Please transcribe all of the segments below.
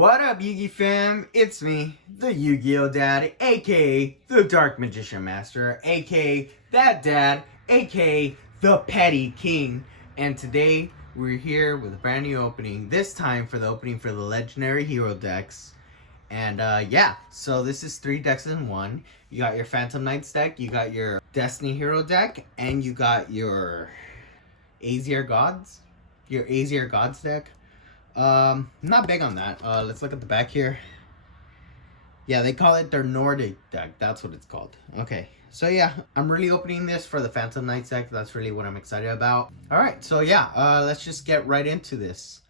What up, Yugi fam? It's me, the Yu-Gi-Oh Dad, aka the Dark Magician Master, aka that dad, aka the Petty King. And today we're here with a brand new opening. This time for the opening for the Legendary Hero decks. And yeah, so this is 3 decks in one. You got your Phantom Knights deck, you got your Destiny Hero deck, and you got your Azir Gods. Your Azir Gods deck. Not big on that. Let's look at the back here. Yeah, they call it their Nordic deck. That's what it's called. Okay, so yeah, I'm really opening this for the Phantom Knights deck. That's really what I'm excited about. Alright, so yeah, let's just get right into this.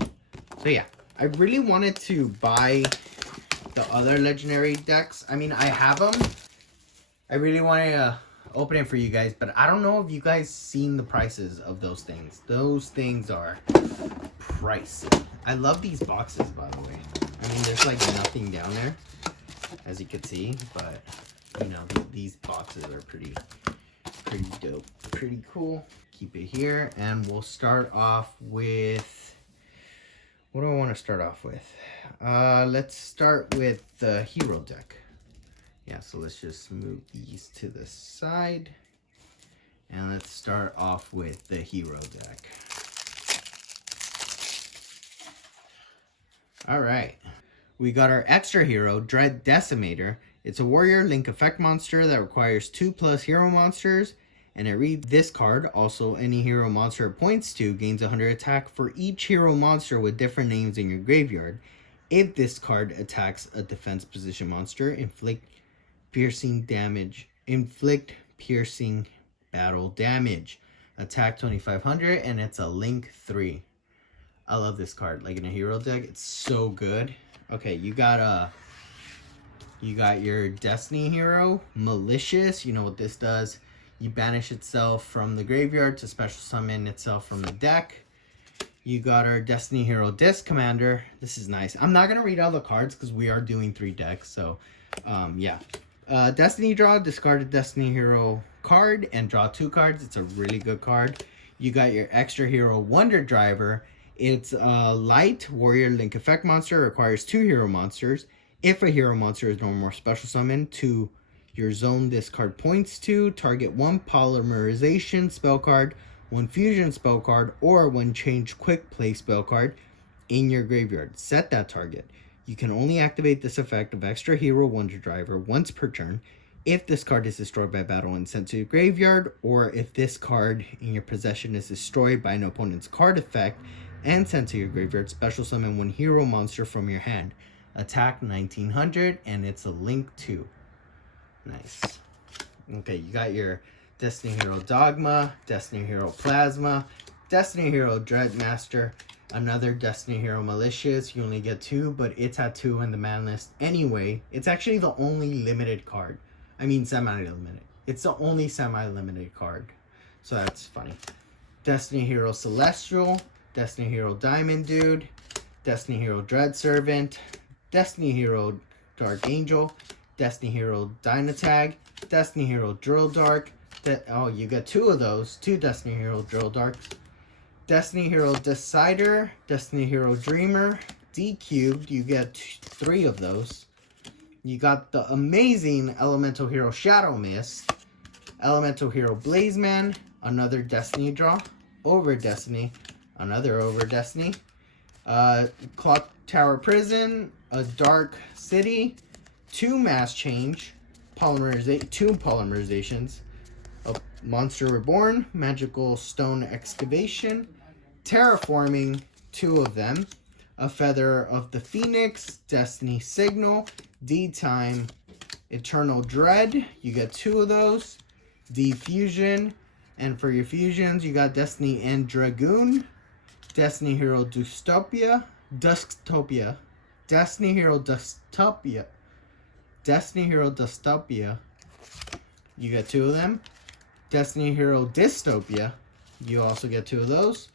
So yeah, I really wanted to buy the other legendary decks. I mean, I have them. I really want to open it for you guys, but I don't know if you guys seen the prices of those things. Those things are pricey. I love these boxes, by the way. I mean, there's like nothing down there, as you can see, but you know, these boxes are pretty dope, pretty cool. Keep it here, and we'll start off with, what do I want to start off with? Let's start with the hero deck. Yeah, so let's just move these to the side. And let's start off with the hero deck. Alright. We got our extra hero, Dread Decimator. It's a warrior link effect monster that requires 2+ hero monsters. And it reads this card. Also, any hero monster it points to gains 100 attack for each hero monster with different names in your graveyard. If this card attacks a defense position monster, inflict piercing battle damage. Attack 2500, and it's a link 3. I love this card. Like in a hero deck, it's so good. Okay, you got your Destiny hero, Malicious. You know what this does. You banish itself from the graveyard to special summon itself from the deck. You got our Destiny hero Disc Commander. This is nice. I'm not gonna read all the cards because we are doing 3 decks, so yeah. Destiny draw, discard a Destiny hero card and draw 2 cards. It's a really good card. You got your extra hero Wonder Driver. It's a light warrior link effect monster. Requires 2 hero monsters. If a hero monster is no more special summon to your zone this card points to, target 1 polymerization spell card, 1 fusion spell card, or 1 change quick play spell card in your graveyard. Set that target. You can only activate this effect of extra hero Wonder Driver once per turn if this card is destroyed by battle and sent to your graveyard, or if this card in your possession is destroyed by an opponent's card effect and sent to your graveyard. Special summon 1 hero monster from your hand. Attack 1900, and it's a link 2. Nice. Okay, you got your Destiny hero Dogma, Destiny hero Plasma, Destiny hero Dreadmaster, another Destiny hero Malicious. You only get 2, but it's at 2 in the man list anyway. It's actually the only limited card. I mean semi-limited. It's the only semi-limited card. So that's funny. Destiny hero Celestial, Destiny hero Diamond Dude, Destiny hero Dread Servant, Destiny hero Dark Angel, Destiny hero Dynatag, Destiny hero Drill Dark. Oh, you get 2 of those. 2 Destiny hero Drill Darks. Destiny hero Decider, Destiny hero Dreamer, D-Cubed. You get 3 of those. You got the amazing Elemental hero Shadow Mist, Elemental hero Blazeman, another Destiny draw, Over Destiny, another Over Destiny, Clock Tower Prison, a Dark City, 2 Mass Change, 2 polymerizations, a Monster Reborn, Magical Stone Excavation, Terraforming, 2 of them, a Feather of the Phoenix, Destiny Signal, D-Time, Eternal Dread. You get 2 of those. D-Fusion. And for your fusions, you got Destiny and Dragoon, Destiny hero Dystopia, Destiny hero Dystopia. You get 2 of them. Destiny hero Dystopia. You also get 2 of those.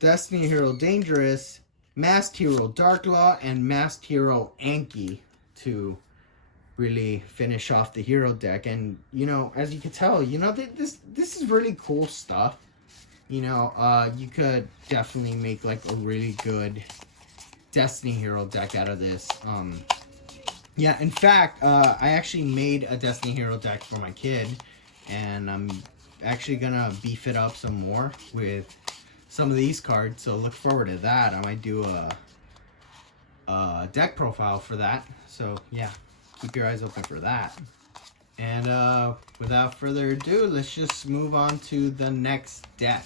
Destiny hero Dangerous, Masked hero Darklaw, and Masked hero Anki to really finish off the hero deck. And you know, as you can tell, you know, this is really cool stuff. You know, you could definitely make like a really good Destiny Hero deck out of this. Yeah, in fact, I actually made a Destiny Hero deck for my kid, and I'm actually gonna beef it up some more with some of these cards, so look forward to that. I might do a deck profile for that, so yeah, keep your eyes open for that. And without further ado, let's just move on to the next deck.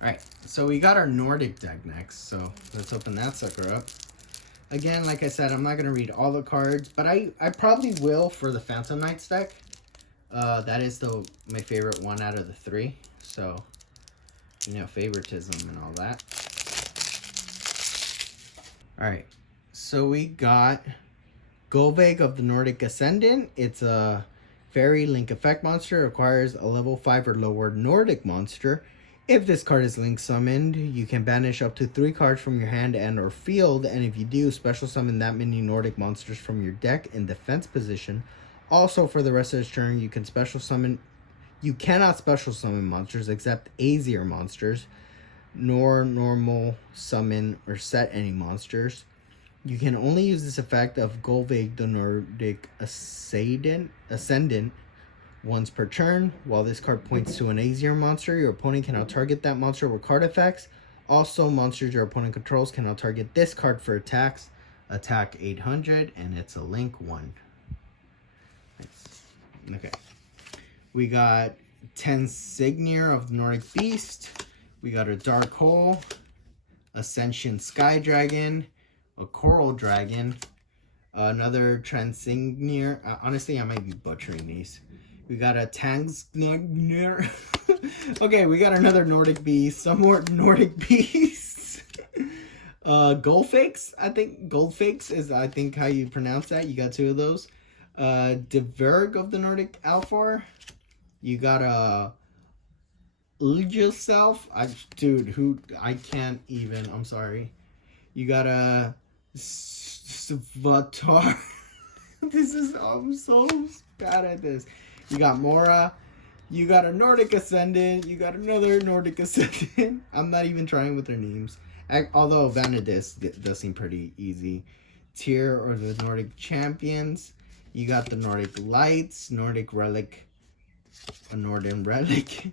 Alright, so we got our Nordic deck next, so let's open that sucker up. Again, like I said, I'm not going to read all the cards, but I probably will for the Phantom Knights deck. That is my favorite one out of the three, so, you know, favoritism and all that. Alright, so we got Golveg of the Nordic Ascendant. It's a fairy link effect monster. It requires a level 5 or lower Nordic monster. If this card is link summoned, you can banish up to 3 cards from your hand and or field, and if you do, special summon that many Nordic monsters from your deck in defense position. Also, for the rest of this turn, you cannot special summon monsters except Aesir monsters, nor normal summon or set any monsters. You can only use this effect of Golveg the Nordic Ascendant once per turn. While this card points to an Aesir monster, your opponent cannot target that monster with card effects. Also, monsters your opponent controls cannot target this card for attacks. Attack 800, and it's a link 1. Nice. Okay. We got Tensignir of the Nordic Beast. We got a Dark Hole, Ascension Sky Dragon, a Coral Dragon, another Tensignir. Honestly, I might be butchering these. We got a Tangnir. Okay, we got another Nordic Beast. Some more Nordic Beasts. Goldfakes. I think Goldfakes is, I think, how you pronounce that. You got 2 of those. Diverg of the Nordic Alphar. You got a yourself. Dude, I can't even. I'm sorry. You got a Svatar. I'm so bad at this. You got Mora. You got a Nordic Ascendant. You got another Nordic Ascendant. I'm not even trying with their names. Although Vanadis does seem pretty easy. Tyr or the Nordic Champions. You got the Nordic Lights, Nordic Relic, a Northern Relic.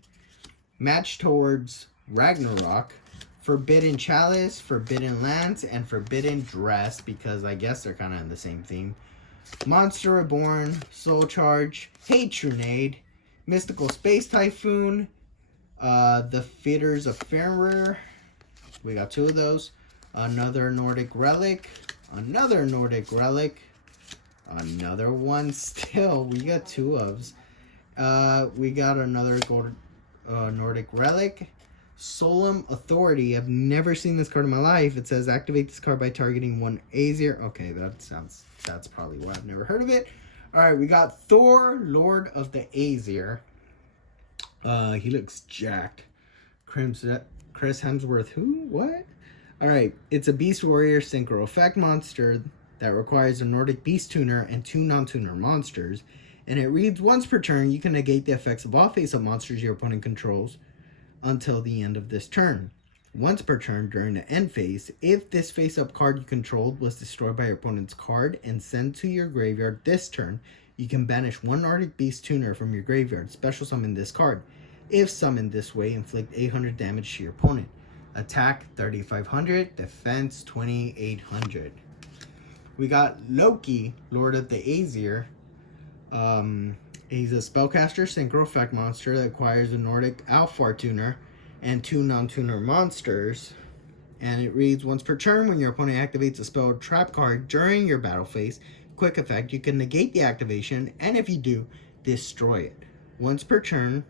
Match Towards Ragnarok. Forbidden Chalice, Forbidden Lance, and Forbidden Dress, because I guess they're kind of in the same theme. Monster Reborn, Soul Charge, Hatronade, Mystical Space Typhoon, the Feeders of Fenrir. We got 2 of those. Another Nordic Relic, another Nordic Relic, another one still. We got 2 ofs. We got another Nordic Relic. Solemn Authority. I've never seen this card in my life. It says activate this card by targeting 1 Aesir. Okay, that's probably why I've never heard of it. Alright, we got Thor, Lord of the Aesir. He looks jacked. Chris Hemsworth, who? What? Alright, it's a Beast Warrior Synchro Effect monster that requires a Nordic Beast Tuner and 2 non-tuner monsters. And it reads, once per turn, you can negate the effects of all face-up monsters your opponent controls until the end of this turn. Once per turn during the end phase, if this face-up card you controlled was destroyed by your opponent's card and sent to your graveyard this turn, you can banish 1 Nordic Beast Tuner from your graveyard, special summon this card. If summoned this way, inflict 800 damage to your opponent. Attack 3500, defense 2800. We got Loki, Lord of the Aesir. He's a spellcaster synchro effect monster that acquires a Nordic Alphar tuner and 2 non-tuner monsters. And it reads, once per turn, when your opponent activates a spell or trap card during your battle phase, quick effect, you can negate the activation, and if you do, destroy it. Once per turn,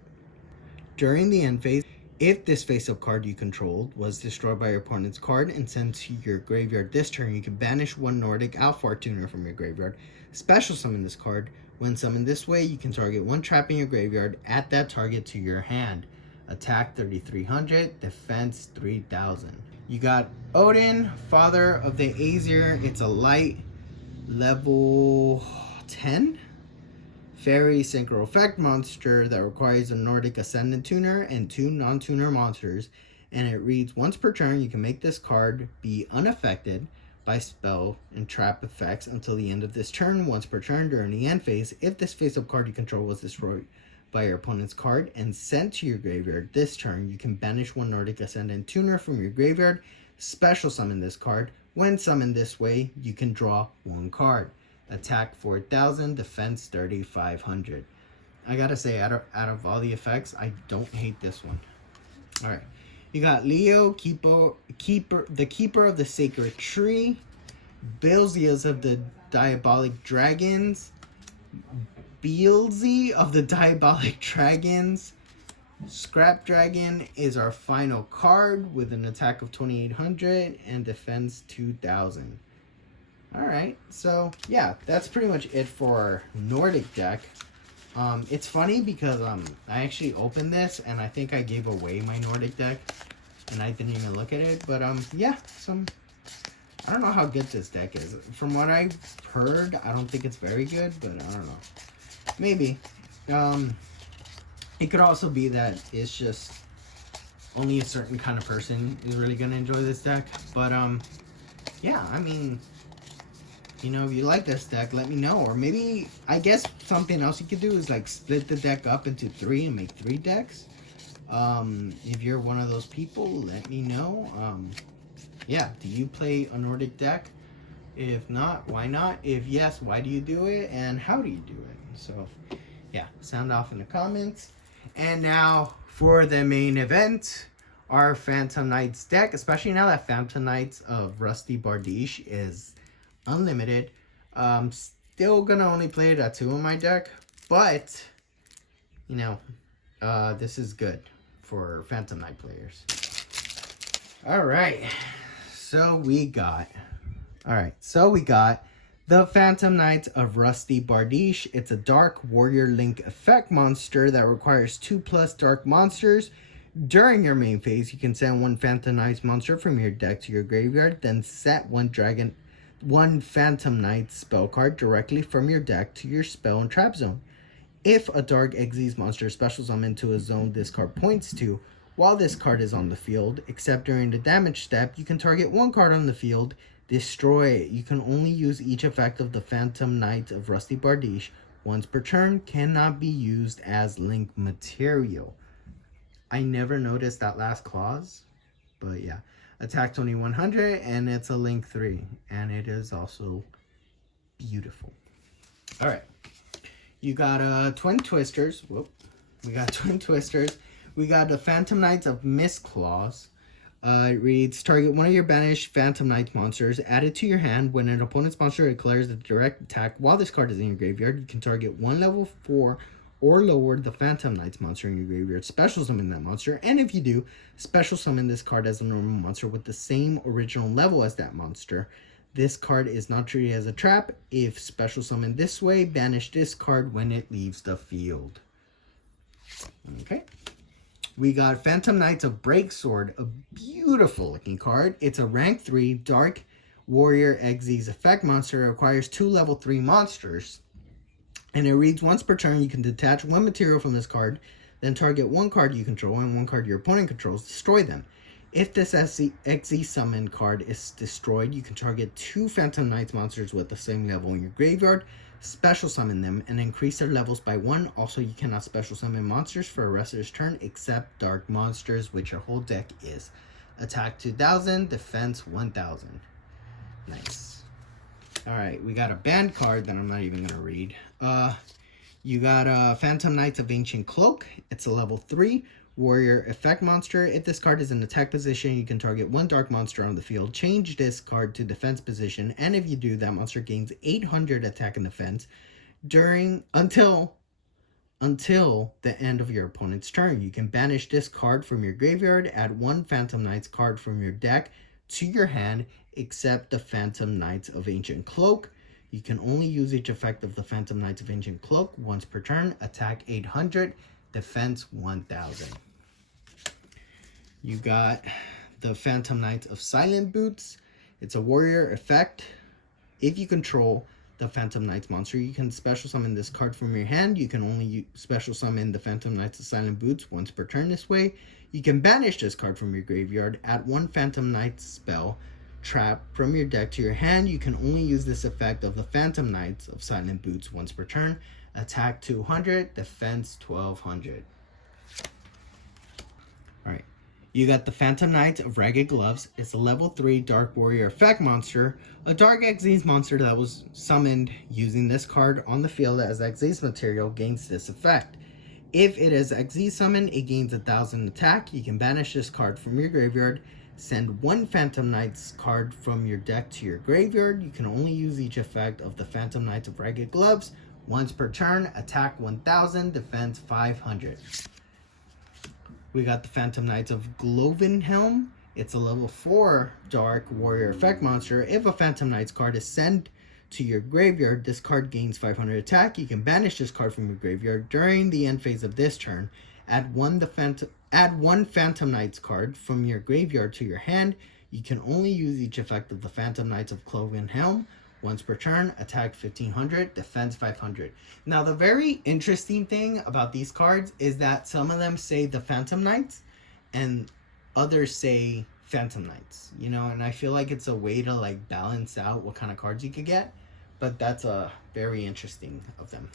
during the end phase, if this face-up card you controlled was destroyed by your opponent's card and sent to your graveyard this turn, you can banish 1 Nordic Alphar tuner from your graveyard, special summon this card. When summoned this way, you can target 1 trap in your graveyard, add that target to your hand. Attack 3300, defense 3000. You got Odin, Father of the Aesir. It's a light, level 10 fairy synchro effect monster that requires a Nordic Ascendant tuner and 2 non-tuner monsters. And it reads, once per turn, you can make this card be unaffected by spell and trap effects until the end of this turn. Once per turn during the end phase, if this face-up card you control was destroyed by your opponent's card and sent to your graveyard this turn, you can banish one Nordic Ascendant Tuner from your graveyard, special summon this card. When summoned this way, you can draw one card. Attack 4,000, defense 3,500. I gotta say, out of all the effects, I don't hate this one. Alright. You got Leo, the Keeper of the Sacred Tree, Beelzebub of the Diabolic Dragons, Beelzy of the Diabolic Dragons. Scrap Dragon is our final card with an attack of 2,800 and defense 2,000. Alright, so yeah, that's pretty much it for our Nordic deck. It's funny because I actually opened this and I think I gave away my Nordic deck and I didn't even look at it, but yeah, I don't know how good this deck is. From what I've heard, I don't think it's very good, but I don't know. Maybe. It could also be that it's just only a certain kind of person is really gonna enjoy this deck, but yeah, I mean, you know, if you like this deck, let me know. Or maybe, I guess something else you could do is like split the deck up into 3 and make 3 decks. If you're one of those people, let me know. Yeah, do you play a Nordic deck? If not, why not? If yes, why do you do it? And how do you do it? So, yeah, sound off in the comments. And now for the main event, our Phantom Knights deck, especially now that Phantom Knights of Rusty Bardiche is unlimited. Still gonna only play it at 2 in my deck, but you know, this is good for Phantom Knight players. Alright, so we got the Phantom Knights of Rusty Bardiche. It's a Dark Warrior Link effect monster that requires 2+ dark monsters. During your main phase, you can send one Phantom Knights monster from your deck to your graveyard, then set one Phantom Knight spell card directly from your deck to your spell and trap zone. If a Dark Xyz monster special summon to a zone this card points to, while this card is on the field, except during the damage step, you can target one card on the field, destroy it. You can only use each effect of the Phantom Knight of Rusty Bardiche once per turn, cannot be used as link material. I never noticed that last clause, but yeah. Attack 2,100, and it's a link 3, and it is also beautiful. All right, you got Twin Twisters. Whoop, we got Twin Twisters. We got the Phantom Knights of Mistclaws. It reads, target one of your banished Phantom Knight monsters, add it to your hand. When an opponent's monster declares a direct attack while this card is in your graveyard, you can target one level 4 or lower the Phantom Knights monster in your graveyard, special summon that monster, and if you do, special summon this card as a normal monster with the same original level as that monster. This card is not treated as a trap. If special summoned this way, banish this card when it leaves the field. Okay. We got Phantom Knights of Breaksword, a beautiful looking card. It's a rank 3 Dark Warrior Xyz effect monster. It requires 2 level 3 monsters. And it reads, once per turn, you can detach one material from this card, then target one card you control and one card your opponent controls, destroy them. If this Xyz summon card is destroyed, you can target 2 Phantom Knights monsters with the same level in your graveyard, special summon them, and increase their levels by 1. Also, you cannot special summon monsters for a rest of this turn except dark monsters, which your whole deck is. Attack 2,000, defense 1,000. Nice. Alright, we got a banned card that I'm not even going to read. You got Phantom Knights of Ancient Cloak. It's a level 3 warrior effect monster. If this card is in attack position, you can target one dark monster on the field. Change this card to defense position, and if you do, that monster gains 800 attack and defense until the end of your opponent's turn. You can banish this card from your graveyard, add one Phantom Knights card from your deck to your hand, except the Phantom Knights of Ancient Cloak. You can only use each effect of the Phantom Knights of Ancient Cloak once per turn. Attack 800, defense 1,000. You got the Phantom Knights of Silent Boots. It's a warrior effect. If you control the Phantom Knights monster, you can special summon this card from your hand. You can only special summon the Phantom Knights of Silent Boots once per turn this way. You can banish this card from your graveyard, add 1 Phantom Knights spell trap from your deck to your hand. You can only use this effect of the Phantom Knights of Silent Boots once per turn. Attack 200, defense 1200. Alright, you got the Phantom Knights of Ragged Gloves. It's a level 3 Dark Warrior effect monster. A Dark Xyz monster that was summoned using this card on the field as Xyz material gains this effect. If it is Xyz summoned, it gains 1000 attack. You can banish this card from your graveyard. Send 1 Phantom Knights card from your deck to your graveyard. You can only use each effect of the Phantom Knights of Ragged Gloves once per turn. Attack 1000, defense 500. We got the Phantom Knights of Glovenhelm. It's a level 4 Dark Warrior effect monster. If a Phantom Knights card is sent to your graveyard, this card gains 500 attack. You can banish this card from your graveyard during the end phase of this turn. Add 1 Phantom Knights card from your graveyard to your hand. You can only use each effect of the Phantom Knights of Glovenhelm once per turn. Attack 1500, defense 500. Now, the very interesting thing about these cards is that some of them say the Phantom Knights and others say Phantom Knights, you know, and I feel like it's a way to like balance out what kind of cards you could get, but that's very interesting of them.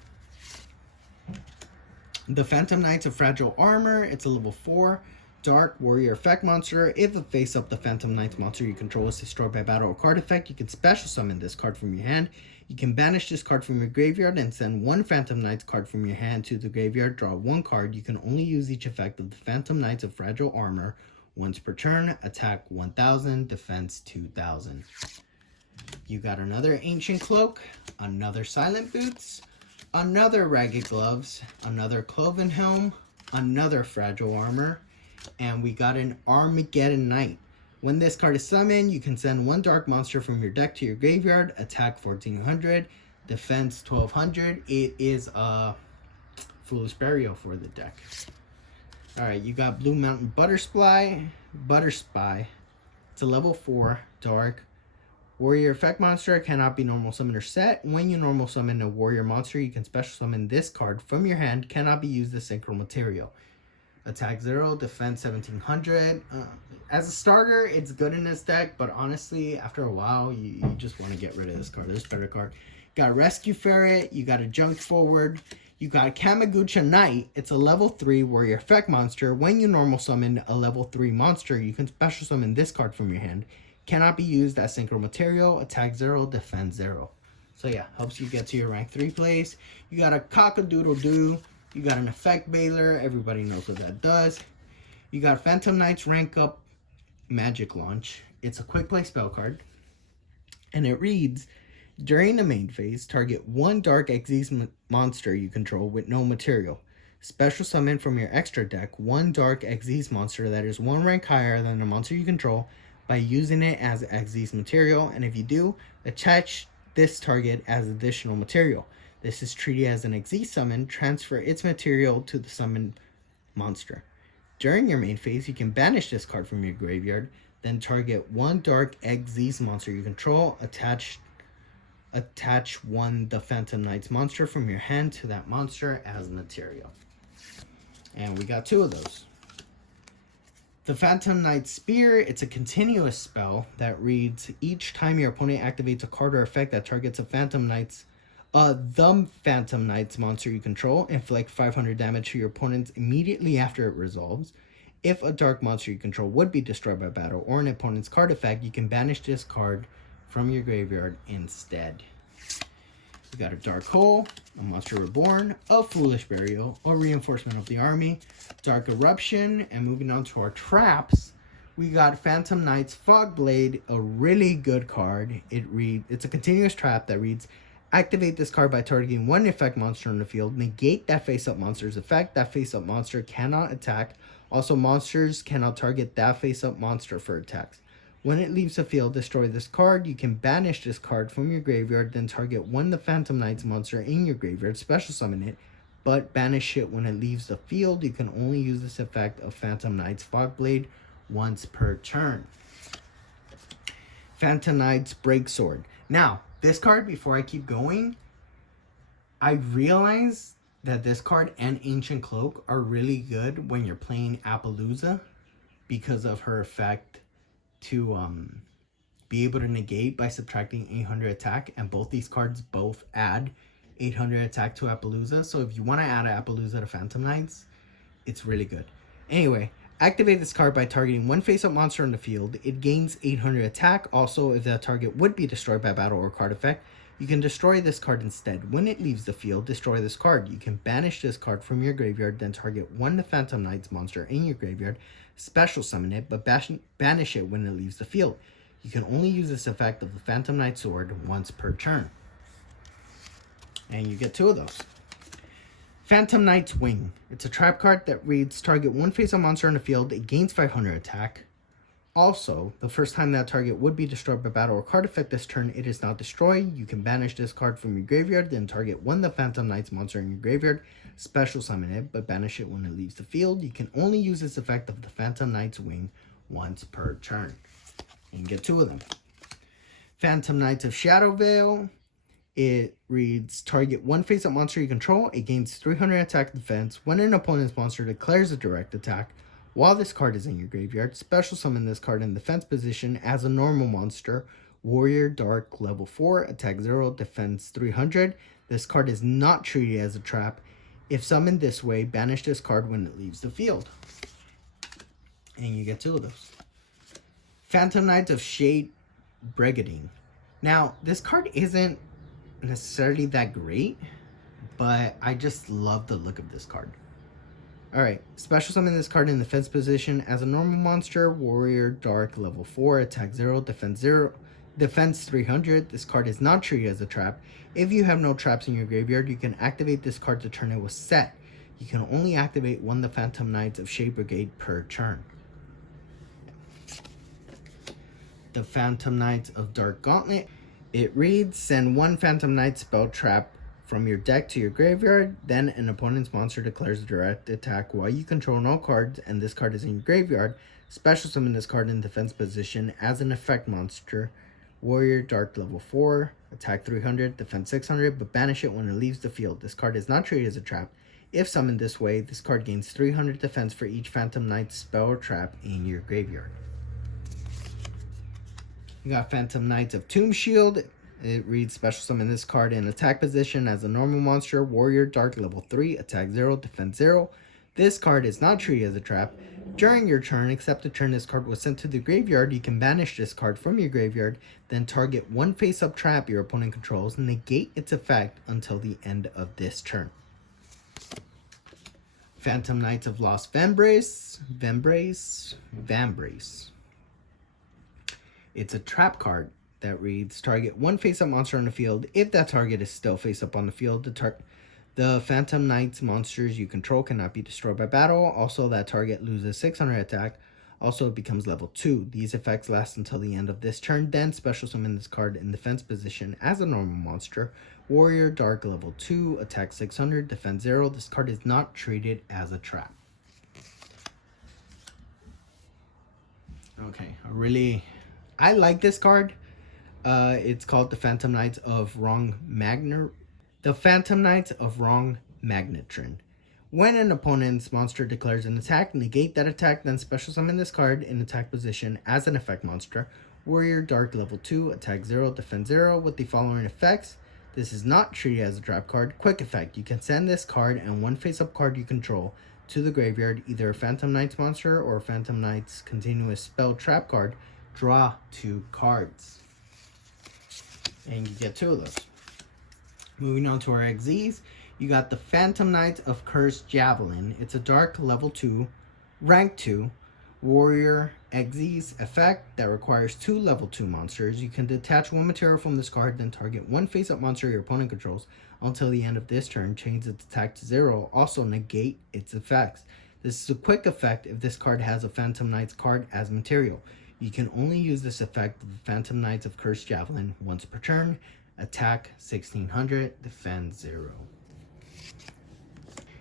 The Phantom Knights of Fragile Armor. It's a level 4 Dark Warrior effect monster. If a face up the Phantom Knights monster you control is destroyed by battle or card effect, you can special summon this card from your hand. You can banish this card from your graveyard and send 1 Phantom Knights card from your hand to the graveyard. Draw 1 card. You can only use each effect of the Phantom Knights of Fragile Armor once per turn. Attack 1000, defense 2000. You got another Ancient Cloak, another Silent Boots, another Ragged Gloves, another Cloven Helm, another Fragile Armor, and we got an Armageddon Knight. When this card is summoned, you can send 1 dark monster from your deck to your graveyard. Attack 1400, defense 1200. It is a Foolish Burial for the deck. Alright, you got Blue Mountain Butterspy. It's a level 4 Dark Warrior effect monster. It cannot be normal summoned or set. When you normal summon a warrior monster, you can special summon this card from your hand. Cannot be used as synchro material. Attack 0, defense 1700. As a starter, it's good in this deck, but honestly, after a while, you just want to get rid of this card. There's a better card. You got a Rescue Ferret. You got a Junk Forward. You got Kamagucha Knight. It's a level 3 warrior effect monster. When you normal summon a level 3 monster, you can special summon this card from your hand. Cannot be used as synchro material. Attack 0, defense 0. So yeah, helps you get to your rank 3 place. You got a Cock-a-Doodle-Doo. You got an Effect Baler. Everybody knows what that does. You got Phantom Knights Rank Up Magic Launch. It's a quick play spell card. And it reads, during the main phase, target 1 Dark Xyz monster you control with no material. Special summon from your extra deck 1 Dark Xyz monster that is 1 rank higher than the monster you control by using it as Xyz material. And if you do, attach this target as additional material. This is treated as an Xyz summon. Transfer its material to the summoned monster. During your main phase, you can banish this card from your graveyard. Then target 1 Dark Xyz monster you control. Attach 1 the Phantom Knights monster from your hand to that monster as material. And we got 2 of those. The Phantom Knight Spear. It's a continuous spell that reads, each time your opponent activates a card or effect that targets a Phantom Knights monster you control, inflict 500 damage to your opponents immediately after it resolves. If a dark monster you control would be destroyed by battle or an opponent's card effect, you can banish this card from your graveyard instead. You got a Dark Hole, a Monster Reborn, a Foolish Burial, a Reinforcement of the Army, Dark Eruption, and moving on to our traps, we got Phantom Knights Fogblade, a really good card. It's a continuous trap that reads, activate this card by targeting 1 effect monster in the field. Negate that face-up monster's effect. That face-up monster cannot attack. Also, monsters cannot target that face-up monster for attacks. When it leaves the field, destroy this card. You can banish this card from your graveyard, then target 1 the Phantom Knights monster in your graveyard, special summon it, but banish it when it leaves the field. You can only use this effect of Phantom Knights Fogblade once per turn. Phantom Knights Breaksword. Now, this card, before I keep going, I realize that this card and Ancient Cloak are really good when you're playing Appaloosa. because of her effect to be able to negate by subtracting 800 attack, and both these cards both add 800 attack to Appaloosa. So if you want to add an Appaloosa to Phantom Knights, it's really good. Anyway, activate this card by targeting one face-up monster on the field. It gains 800 attack. Also, if that target would be destroyed by battle or card effect, you can destroy this card instead. When it leaves the field, destroy this card. You can banish this card from your graveyard, then target one the Phantom Knights monster in your graveyard, special summon it, but banish it when it leaves the field. You can only use this effect of the Phantom Knight Sword once per turn. And you get 2 of those. Phantom Knight's Wing. It's a trap card that reads, target one face-up monster in the field. It gains 500 attack. Also, the first time that target would be destroyed by battle or card effect this turn, it is not destroyed. You can banish this card from your graveyard, then target one the Phantom Knights monster in your graveyard, special summon it, but banish it when it leaves the field. You can only use this effect of the Phantom Knight's Wing once per turn. And get 2 of them. Phantom Knights of Shadowvale. It reads, target one face-up monster you control. It gains 300 attack defense when an opponent's monster declares a direct attack. While this card is in your graveyard, special summon this card in defense position as a normal monster. Warrior Dark level 4, attack 0, defense 300. This card is not treated as a trap. If summoned this way, banish this card when it leaves the field. And you get 2 of those. Phantom Knights of Shade Brigading. Now, this card isn't necessarily that great, but I just love the look of this card. Alright, special summon this card in defense position as a normal monster. Warrior Dark level 4, attack 0, defense 300. This card is not treated as a trap. If you have no traps in your graveyard, you can activate this card to turn it with set. You can only activate one the Phantom Knights of Shade Brigade per turn. The Phantom Knights of Dark Gauntlet. It reads, send one Phantom Knight spell trap from your deck to your graveyard, then an opponent's monster declares a direct attack while you control no cards and this card is in your graveyard. Special summon this card in defense position as an effect monster. Warrior Dark level 4, attack 300, defense 600, but banish it when it leaves the field. This card is not treated as a trap. If summoned this way, this card gains 300 defense for each Phantom Knight spell or trap in your graveyard. You got Phantom Knights of Tomb Shield. It reads, special summon this card in attack position as a normal monster. Warrior Dark level 3, attack 0, defense 0. This card is not treated as a trap. During your turn, except the turn this card was sent to the graveyard, you can banish this card from your graveyard, then target one face-up trap your opponent controls, negate its effect until the end of this turn. Phantom Knights of Lost Vambrace. It's a trap card that reads, target one face-up monster on the field. If that target is still face-up on the field, the Phantom Knights monsters you control cannot be destroyed by battle. Also, that target loses 600 attack. Also, it becomes level 2. These effects last until the end of this turn. Then, special summon this card in defense position as a normal monster. Warrior Dark level 2, attack 600, defense 0. This card is not treated as a trap. Okay, I like this card. It's called the Phantom Knights of Wrong Magnetron. When an opponent's monster declares an attack, negate that attack, then special summon this card in attack position as an effect monster. Warrior Dark level 2, attack 0, defense 0 with the following effects. This is not treated as a trap card. Quick effect. You can send this card and one face-up card you control to the graveyard, either a Phantom Knights monster or a Phantom Knights continuous spell trap card. Draw 2 cards. And you get 2 of those. Moving on to our XZs, you got the Phantom Knights of Cursed Javelin. It's a dark level 2, rank 2, warrior XZ's effect that requires 2 level 2 monsters. You can detach one material from this card, then target one face-up monster your opponent controls until the end of this turn. Change its attack to 0. Also negate its effects. This is a quick effect if this card has a Phantom Knights card as material. You can only use this effect of the Phantom Knights of Cursed Javelin once per turn. Attack 1600, defend 0.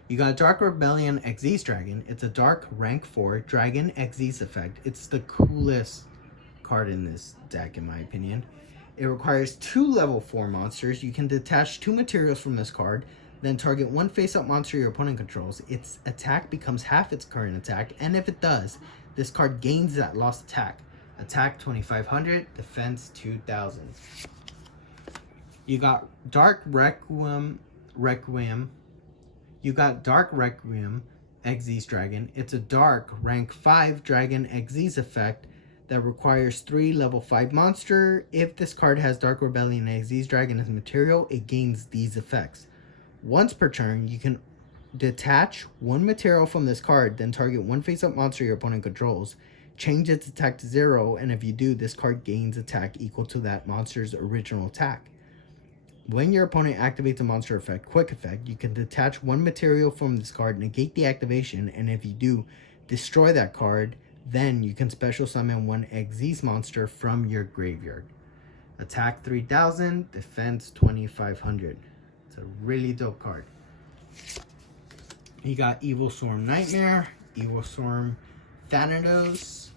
You got Dark Rebellion XZ's Dragon. It's a dark rank 4 Dragon XZ's effect. It's the coolest card in this deck in my opinion. It requires 2 level 4 monsters. You can detach 2 materials from this card, then target one face-up monster your opponent controls. Its attack becomes half its current attack, and if it does, This card gains that lost attack. Attack 2500, defense 2000. You got Dark Requiem. You got Dark Requiem, Xyz Dragon. It's a dark rank 5 dragon Xyz effect that requires 3 level 5 monster. If this card has Dark Rebellion Xyz Dragon as material, it gains these effects. Once per turn, you can detach 1 material from this card, then target 1 face-up monster your opponent controls. Change its attack to 0, and if you do, this card gains attack equal to that monster's original attack. When your opponent activates a monster effect, quick effect, you can detach 1 material from this card, negate the activation, and if you do, destroy that card. Then you can special summon 1 Xyz monster from your graveyard. Attack 3000, defense 2500. It's a really dope card. You got Evil Storm Nightmare, Evil Storm Thanatos,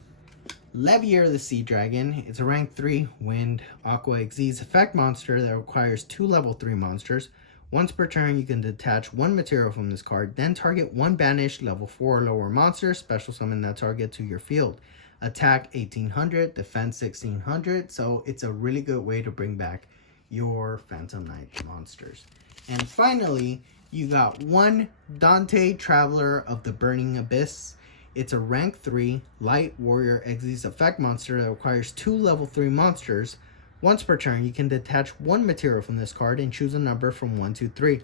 Levier the Sea Dragon. It's a rank 3 wind aqua Xyz effect monster that requires 2 level 3 monsters. Once per turn, you can detach 1 material from this card, then target 1 banished level 4 or lower monster, special summon that target to your field. Attack 1800, defense 1600. So it's a really good way to bring back your Phantom Knight monsters. And finally, you got 1 Dante Traveler of the Burning Abyss. It's a rank 3 light warrior Xyz effect monster that requires 2 level 3 monsters. Once per turn, you can detach 1 material from this card and choose a number from 1 to 3.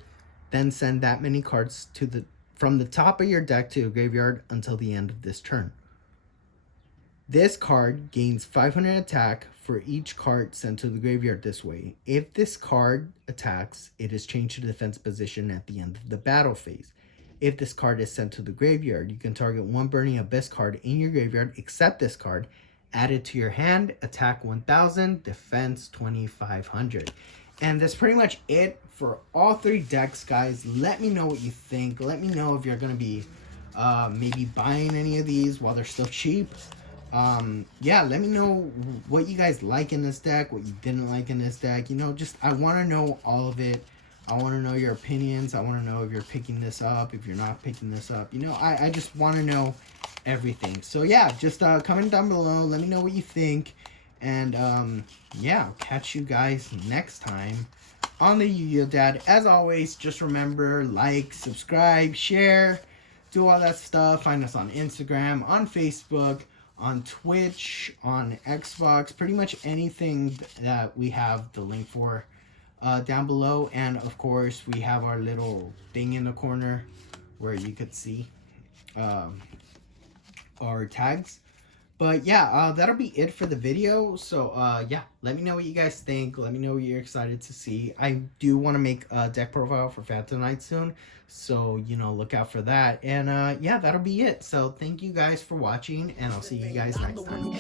Then send that many cards from the top of your deck to your graveyard until the end of this turn. This card gains 500 attack for each card sent to the graveyard this way. If this card attacks, it is changed to defense position at the end of the battle phase. If this card is sent to the graveyard, you can target 1 Burning Abyss card in your graveyard except this card, add it to your hand, attack 1000, defense 2500. And that's pretty much it for all 3 decks, guys. Let me know what you think. Let me know if you're going to be maybe buying any of these while they're still cheap. Yeah, let me know what you guys like in this deck, what you didn't like in this deck. You know, just I want to know all of it. I want to know your opinions. I want to know if you're picking this up, if you're not picking this up. You know, I just want to know everything. So yeah, just comment down below. Let me know what you think. And yeah, I'll catch you guys next time on the YuGiOh Dad. As always, just remember, like, subscribe, share, do all that stuff. Find us on Instagram, on Facebook, on Twitch, on Xbox, pretty much anything that we have the link for down below. And of course, we have our little thing in the corner where you could see our tags. But yeah, that'll be it for the video. So yeah, let me know what you guys think. Let me know what you're excited to see. I do want to make a deck profile for Phantom Knight soon, so you know, look out for that. And yeah, that'll be it. So thank you guys for watching, and I'll see you guys next time.